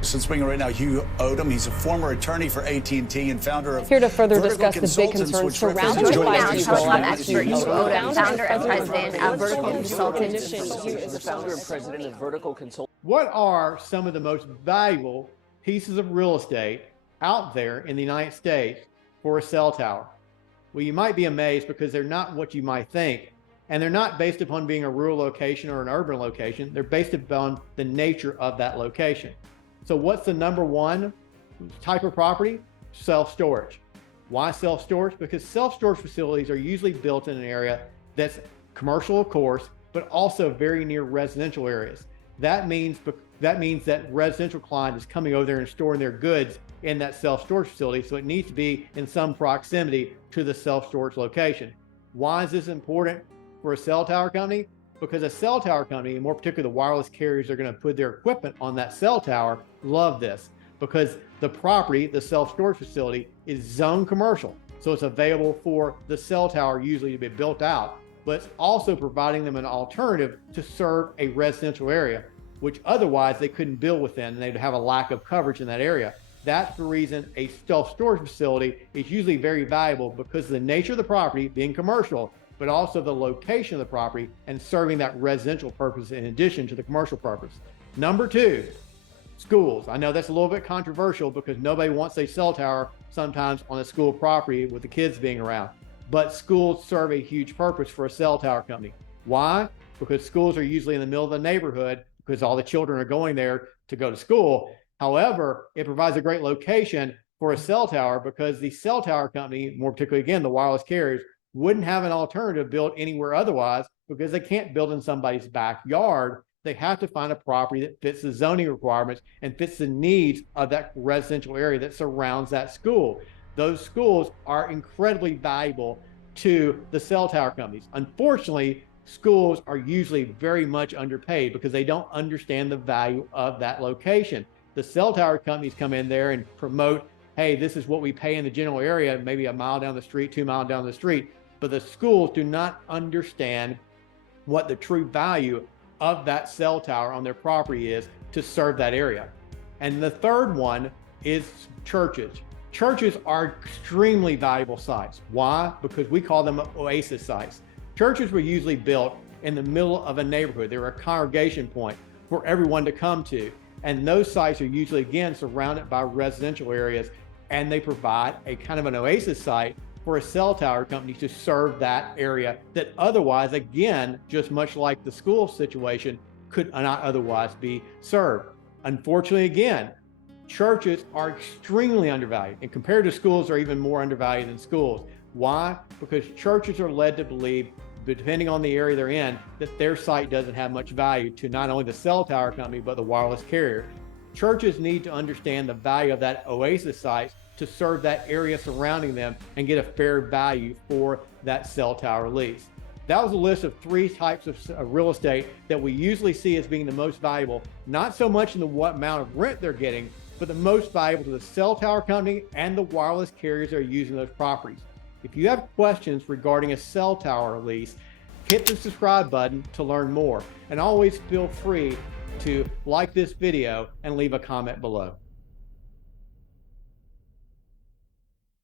Since bringing right now Hugh Odom. He's a former attorney for AT&T and founder of Here to further Vertical discuss the big concerns surrounding the expert Hugh Odom, founder and president of Vertical Consultants. The founder and president of Vertical Consultants. What are some of the most valuable pieces of real estate out there in the United States for a cell tower? Well, you might be amazed because they're not what you might think. And they're not based upon being a rural location or an urban location. They're based upon the nature of that location. So what's the number one type of property? Self-storage. Why self-storage? Because self-storage facilities are usually built in an area that's commercial, of course, but also very near residential areas. That means that residential client is coming over there and storing their goods in that self-storage facility. So it needs to be in some proximity to the self-storage location. Why is this important for a cell tower company? Because a cell tower company, and more particularly the wireless carriers that are going to put their equipment on that cell tower, love this because the property, the self-storage facility, is zone commercial. So it's available for the cell tower usually to be built out, but it's also providing them an alternative to serve a residential area, which otherwise they couldn't build within, and they'd have a lack of coverage in that area. That's the reason a self-storage facility is usually very valuable, because of the nature of the property being commercial, but also the location of the property and serving that residential purpose in addition to the commercial purpose. Number two, schools. I know that's a little bit controversial because nobody wants a cell tower sometimes on a school property with the kids being around, but schools serve a huge purpose for a cell tower company. Why? Because schools are usually in the middle of the neighborhood because all the children are going there to go to school. However, it provides a great location for a cell tower because the cell tower company, more particularly again, the wireless carriers, wouldn't have an alternative built anywhere otherwise because they can't build in somebody's backyard. They have to find a property that fits the zoning requirements and fits the needs of that residential area that surrounds that school. Those schools are incredibly valuable to the cell tower companies. Unfortunately, schools are usually very much underpaid because they don't understand the value of that location. The cell tower companies come in there and promote, hey, this is what we pay in the general area, maybe a mile down the street, 2 miles down the street. But the schools do not understand what the true value of that cell tower on their property is to serve that area. And the third one is churches. Churches are extremely valuable sites. Why? Because we call them oasis sites. Churches were usually built in the middle of a neighborhood. They were a congregation point for everyone to come to. And those sites are usually, again, surrounded by residential areas, and they provide a kind of an oasis site for a cell tower company to serve that area that otherwise, again, just much like the school situation, could not otherwise be served. Unfortunately, again, churches are extremely undervalued, and compared to schools, are even more undervalued than schools. Why? Because churches are led to believe, depending on the area they're in, that their site doesn't have much value to not only the cell tower company, but the wireless carrier. Churches need to understand the value of that oasis site to serve that area surrounding them and get a fair value for that cell tower lease. That was a list of 3 types of real estate that we usually see as being the most valuable, not so much in the what amount of rent they're getting, but the most valuable to the cell tower company and the wireless carriers that are using those properties. If you have questions regarding a cell tower lease, hit the subscribe button to learn more, and always feel free to like this video and leave a comment below.